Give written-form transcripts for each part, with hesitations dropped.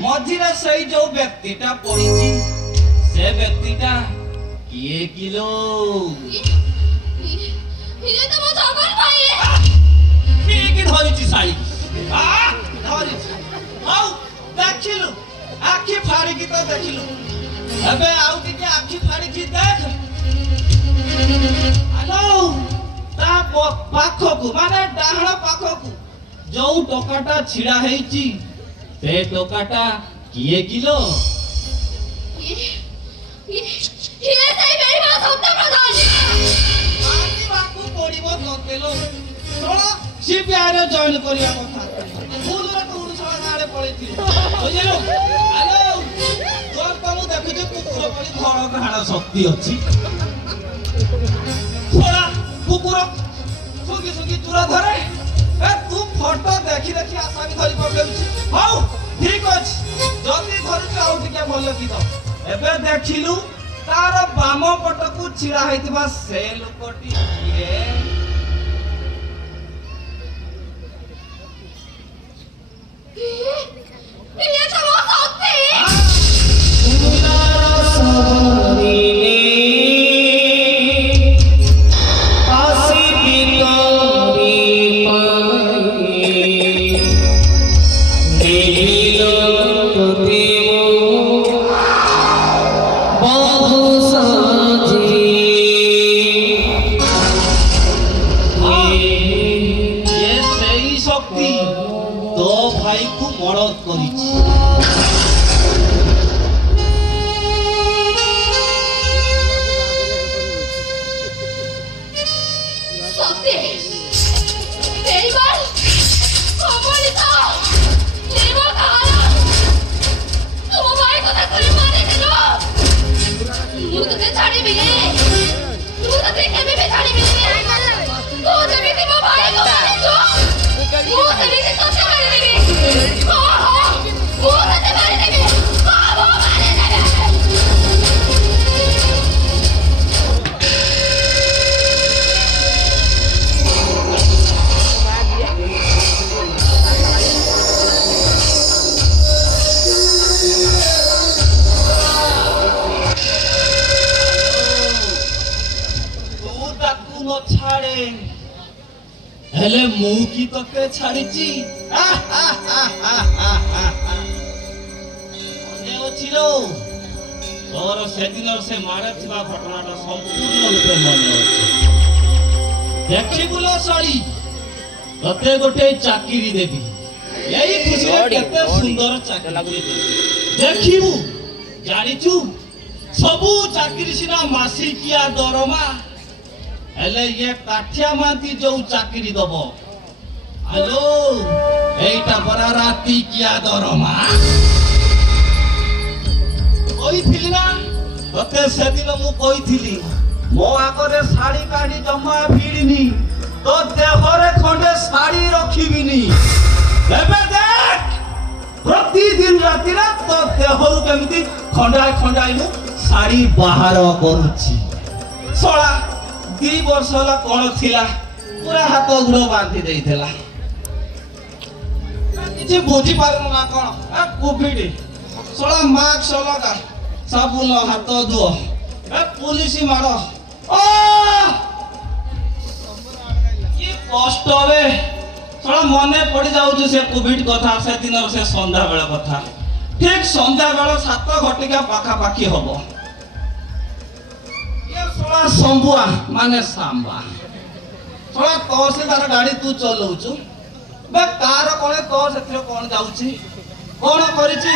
मझिरे से जो व्यक्तिटा पड़ी से व्यक्तिटा किए किलो ये तो वो जगन भाई है। ठीक धरिची साड़ी धरिची आउ देखिलु आखि फाड़िकी तो देखिलु एबे आउ टिके आखि फाड़िकी देख हेलो ता पाखकु माने डाहळ पाखकु जो टोकाटा छिड़ा हेची से टोकाटा किए किलो ये सही मेरी बात सुनता प्रधान। आनी बाकू पड़िबो नतेलो थोड़ा सीपीआर जॉइन करिया कथा फुलरा टुडू छळा गाडे पळेथि बुझिलो हेलो तोर कमु देखु जे कुकुर पळी धड़ घाण शक्ति अछि थोड़ा कुकुर सुगी सुगी तुरा धरे ए तू फोटो देखि देखि आशा भी धरि पबेउछि हाउ ठीक अछि जल्दी धरि आउ टिके बोल कि तो एबे देखिलु तार बाम पटकू छिड़ा हैतिबा से लोकटी किए ये तो वो सौते हेले मु की तके छाड़ीची छिलो तोर सेदिन से मारे थिबा घटनाटा संपूर्ण रूपे मन अछि देखि बुलो साड़ी तते गोटे चाकरी देबी एई खुशी केते सुंदर चाकरी देखिबू जानिचू सबू चाकरी सिना मासिकिया दरमा हेले ये काठिया माती जो चाकरी दबो हेलो एटा बड़ा राती किया दरमा कहिथिली ना तते सेदिन मु कहिथिली मो आगरे साड़ी काढी जम्मा भिड़िनी तो देहरे खंडे साड़ी रखिबिनी एबे देख प्रतिदिन राती रा तो देहरु केमिति खंडाय खंडाय मु साड़ी बाहर करूची सोळा 2 वर्ष होला कोन थिला पूरा हाथ गुड़ बांधी देइथला किछि बुझी पारनु ना कोन आ कोविड सोळा मास्क लगा साबुन हाथ धुओ ए पुलिस मारो ओ ये कष्ट रे सोळा मने पड़ी जाउछु से कोविड कथा से दिन से संध्या बेला कथा ठीक संध्या बेला 7 घटिका पाखा पाखी हबो सोळा संबुआ माने सांबा सोळा तहसीलदार गाड़ी तू चलाउछु बे कार कोने तो सेथिरो कोन जाउछि कोन करिछि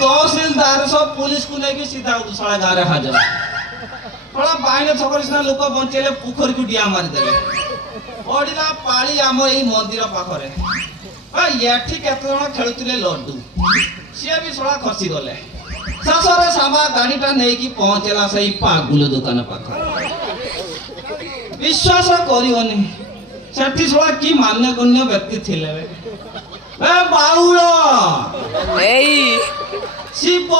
तहसीलदार सब पुलिस को लेके सीधा उसाला गारे हाजर सोळा बाइने छकरिसना लोक बंचेले पुखर को डिया मारि देले ओडिला पाळी आम एई मंदिर पाखरे आ एठी केते जण खेलुतिले लड्डू से भी सोळा खसी गले सासरे सामा गाड़ीटा नहीं कि पहुंचला सही पागुल दुकान पाख विश्वास करिवनी सेठी सोळा की मान्यगण्य व्यक्ति थिले ए बाउल एई शिव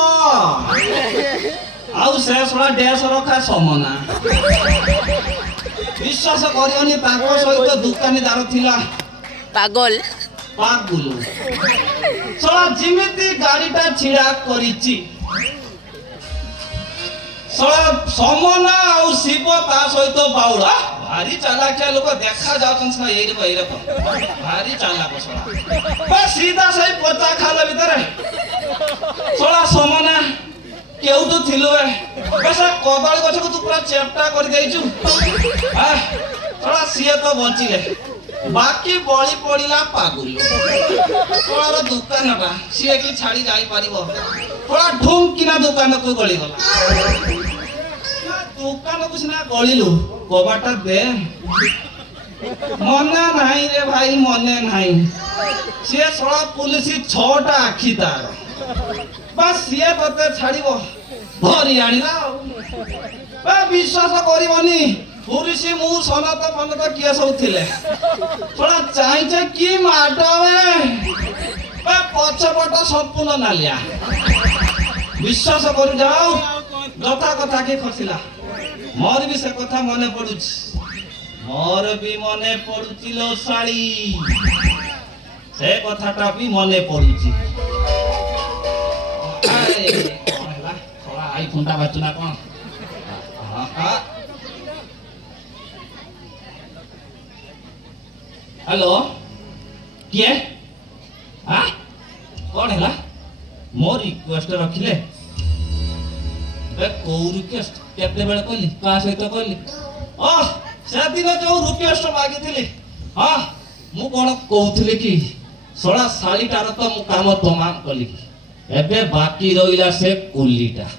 आउ से सोळा डेस रखा समना विश्वास करिवनी ताको सहित दुकानदार थिला पागल पागुल सोळा जिमिति गाड़ीटा ଛିଡ଼ା କରିଛି ଶଳା ସମନା ଆଉ ଶିବ ତା ସହିତ ବାଉଳା ଭାରି ଚାଲାକିଆ ଲୋକ ଦେଖା ଯାଉଛନ୍ତି ସିନା ଏଇରକମ ଭାରି ଚାଲାକ ଶଳା ବା ସିଧା ସେଇ ପଚା ଖାଲ ଭିତରେ ଶଳା ସମନା କେଉଠୁ ଥିଲୁ ବେ ସେ କଦଳୀ ଗଛକୁ ତୁ ପୁରା ଚେପ୍ଟା କରିଦେଇଛୁ ଶଳା ସିଏ ତ ବଞ୍ଚିଲେ ବାକି ବଳି ପଡିଲା ପାଗୁଲୁ ଶଳାର ଦୋକାନଟା ସିଏ କି ଛାଡି ଯାଇପାରିବ ଶଳା ଢୁଙ୍କିନା ଦୋକାନକୁ ଗଳିଗଲା ଦୋକାନକୁ ସିନା ଗଳିଲୁ କବାଟା ଦେ ମନେ ନାହିଁ ରେ ଭାଇ ମନେ ନାହିଁ ସିଏ ଶଳା ପୁଲିସ 6ଟା ଆଖି ତାର ବା ସିଏ ତତେ ଛାଡିବ ଧରି ଆଣିଲା ଆଉ ବା ବିଶ୍ୱାସ କରିବନି ପୁରୁଷି ମୁଁ ସନତ ଫନତ କିଏ ସବୁ ଥିଲେ ଶଳା ଚାହିଁଛେ କି ମାଡ ବା ପଛପଟ ସମ୍ପୂର୍ଣ୍ଣ ନାଲିଆ ବିଶ୍ୱାସ କରିଯାଉ ଯଥା କଥା କି ଖସିଲା ମୋର ବି ସେ କଥା ମନେ ପଡୁଛି ମୋର ବି ମନେ ପଡୁଛି ଲୋ ଶାଳୀ ସେ କଥାଟା ବି ମନେ ପଡୁଛି କଣ ହେଲା ଶଳା ଆଇ ଫୁଣ୍ଡା ବାଚୁ ନା କଣ हेलो किए कौन है मो रिक्वेस्ट रखिले कौ रिक्वेस्ट केते बेले कहली का सहित कहली से दिन जो रिक्वेस्ट मागी हाँ मु कौन कहूली कि सड़ा शाड़ीटार तो मु काम तमाम कली एबे बाकी रहिला से कुलीटा